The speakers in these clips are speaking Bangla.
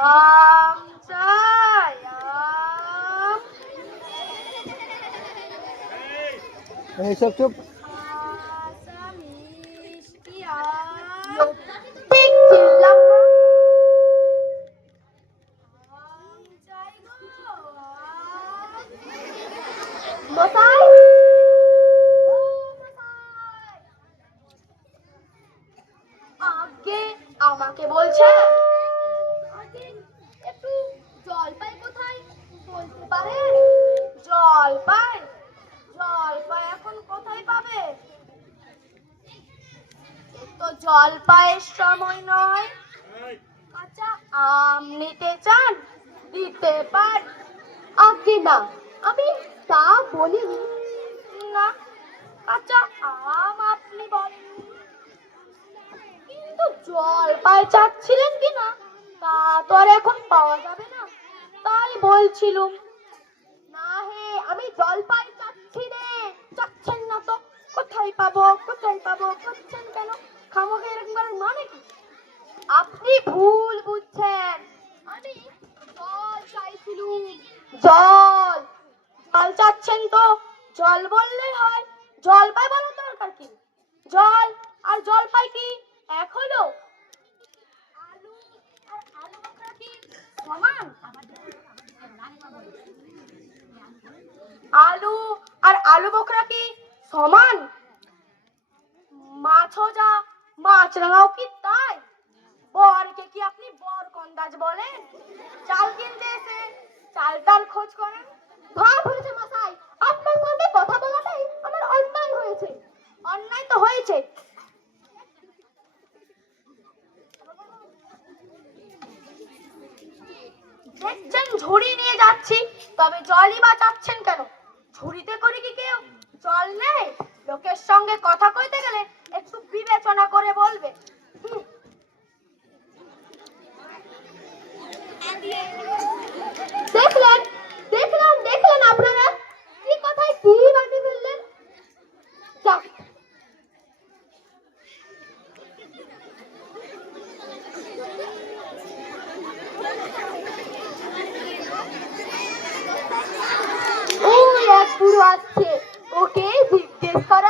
আম চাই আম এইসব চুপ আশা মিষ্টি আম ঠিক চিনলাম না আম চাই গো আম। মশাই ও মশাই আগে আমাকে বলছে আগে একটু জলপাই কোথায় বলতে পারেন জলপাই জলপাই এখন কোথায় পাবে তো সময় নয়। কাঁচা আম নিতে চান, দিতে পার। আগে না, আমি তা বলি না। কাঁচা আম আপনি বলেননি কিন্তু জলপাই চাচ্ছিলেন কি না, তা তো আর এখন পাওয়া যাবে না। তাই বলছিলুম, না হে, আমি জলপাই চাচ্ছি রে। চাচ্ছেন না তো, কোথায় পাবো কোথায় পাবো করছেন কেন? খামোখা এরকম করার মানে কি? আপনি ভুল বুঝছেন। আমি জল চাইছিলুম। জল। জল চাচ্ছেন তো। জল বললেই হয়। জলপাই বলার দরকার কি? জল। আর জলপাই কি? এক হলো আলু আর আলু কি? সমান? আলু আর আলু বকরা কি? সমান? মাছও যা মাছ রাঙাও কি তাই? বরকে কি আপনি বর কন্দাজ বলেন? চাল কিনতে এসে চালটার খোঁজ করেন? ভাব হয়েছে মশাই, আপনার সঙ্গে কথা বলাটাই আমার অন্যায় হয়েছে। অন্যায় তো হয়েছে। দেখছেন ঝুড়ি নিয়ে যাচ্ছি, তবে জলই বা চাচ্ছেন কেন? ঝুড়িতে করে কি কেউ জল নেই লোকের সঙ্গে কথা কইতে গেলে একটু বিবেচনা করে বলবে। দেখলেন দেখলেন দেখলেন আপনারা? কি কি বানিয়ে ফেললেন? এক বুড়ো আসছে ওকে জিজ্ঞেস করা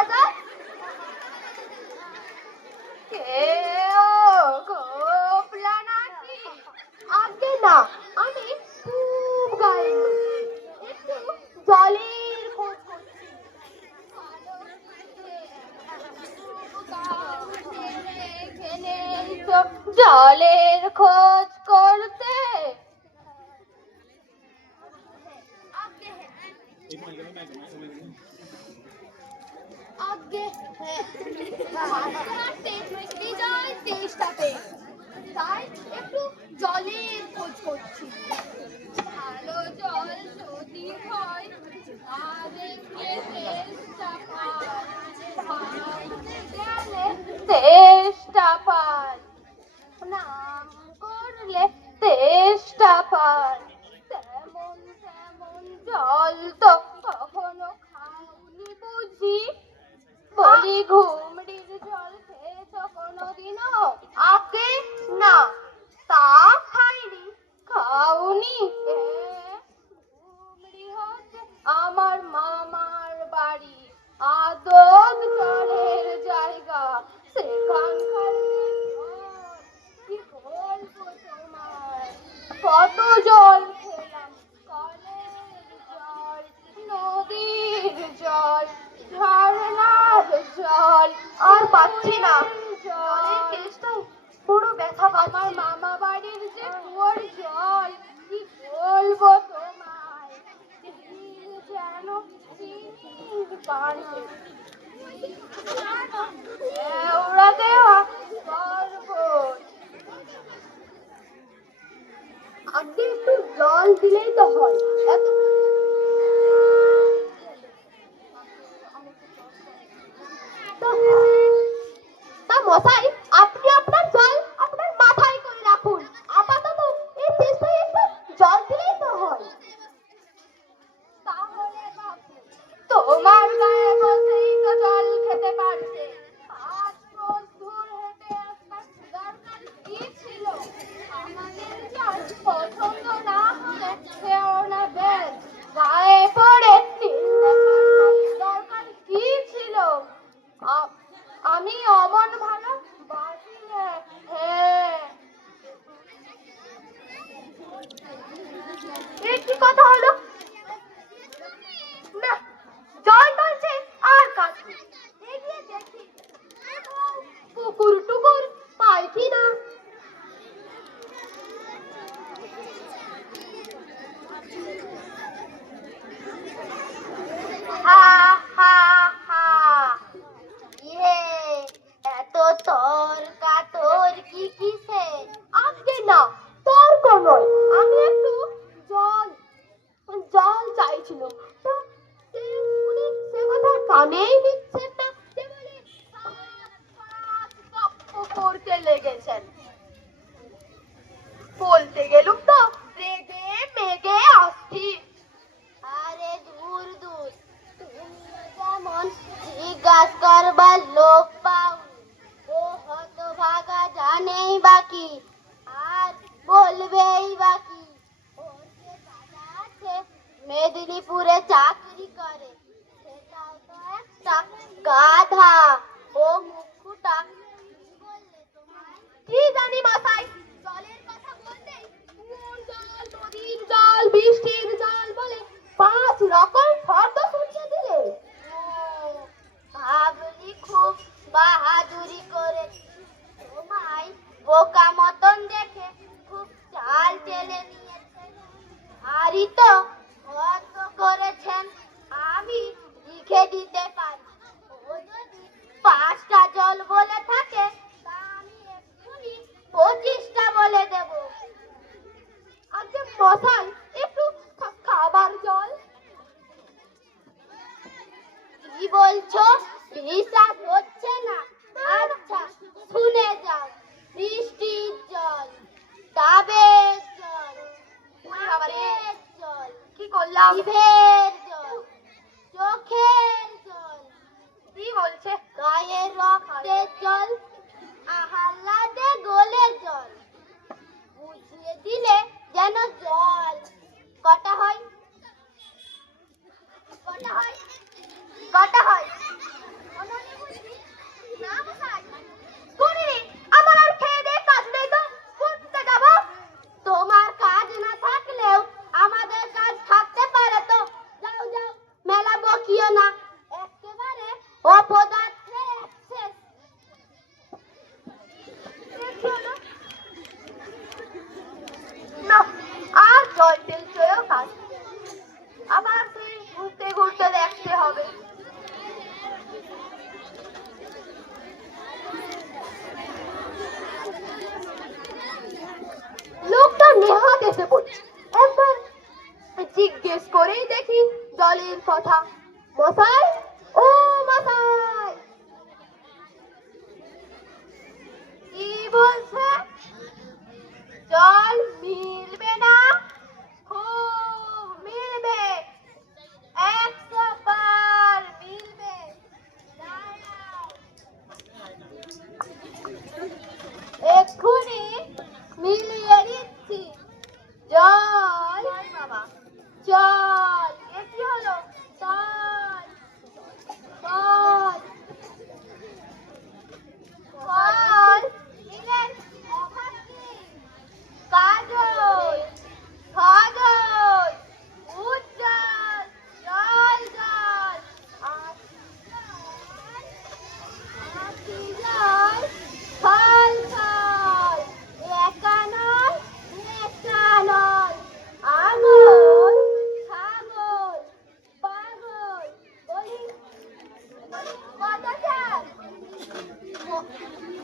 কথাই আপনি বাহাদুরি করে। তোমায় বোকা মতন দেখে খুব চাল চেলে নিয়েছেন আরই তো হত করেছেন, আমি লিখে দিতে পারি। ও যদি পাঁচটা জল বলে থাকে আমি পঁচিশটা বলে দেব। আচ্ছা মশাই একটু খাবার জল। কি বলছো? হিসাব হচ্ছে না। আচ্ছা শুনে যাও বৃষ্টির জল ডাবের জল জল কি করলাম? গল্পের প্রয়োগ আছে আমাকে ঘুরতে ঘুরতে দেখতে হবে লোকটা নেহাত এসে পড়ছে। একবার জিজ্ঞেস করেই দেখি জলের কথা। মশাই, ও মশাই! কি বলছে? জল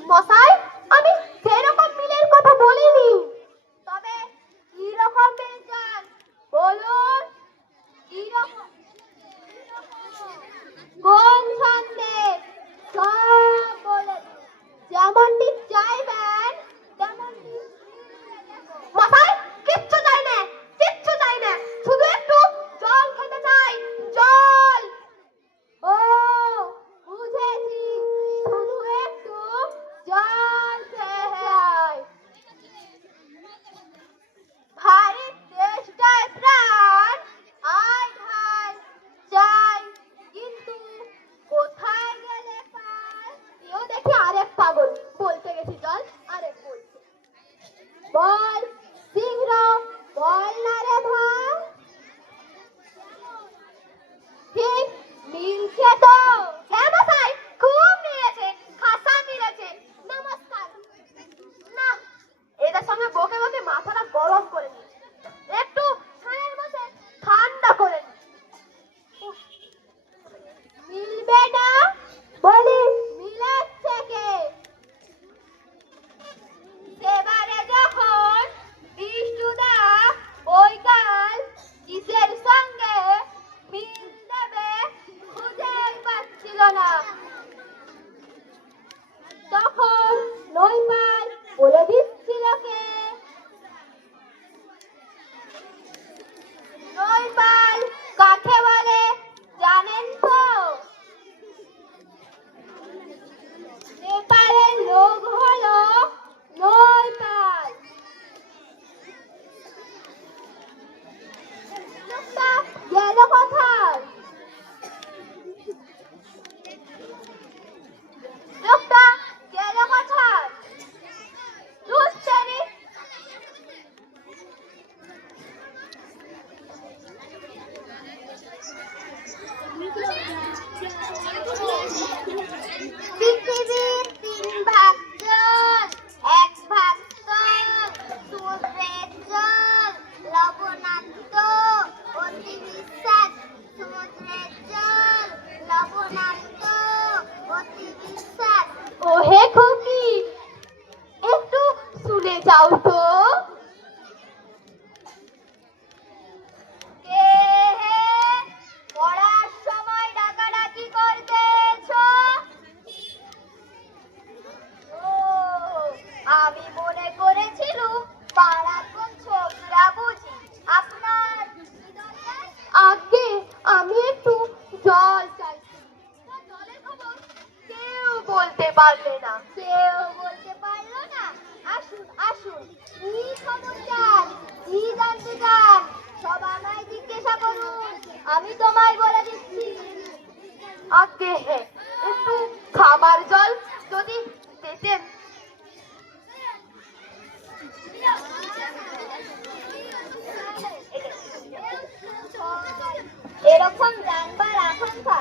পচা সেও বলতে পারল না। আসুন আসুন, কি খবর কি জানতে চান? সব আমায় জিজ্ঞাসা করুন। আমি তোমায় বলে দিচ্ছি। আগে একটু খাবার জল যদি দিতেন এরকম জানবার আকাঙ্ক্ষা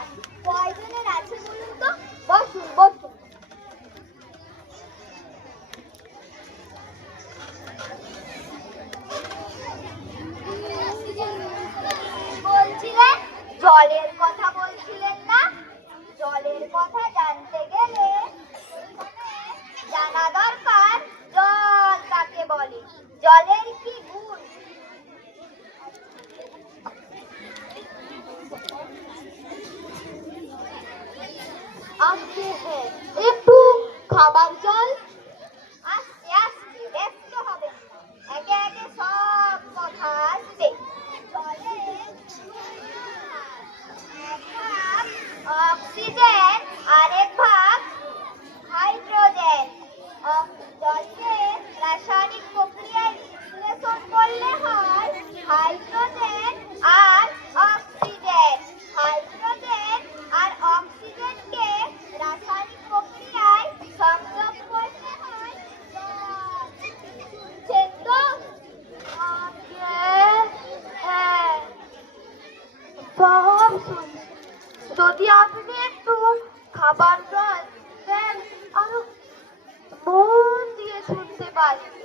Давай.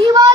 He was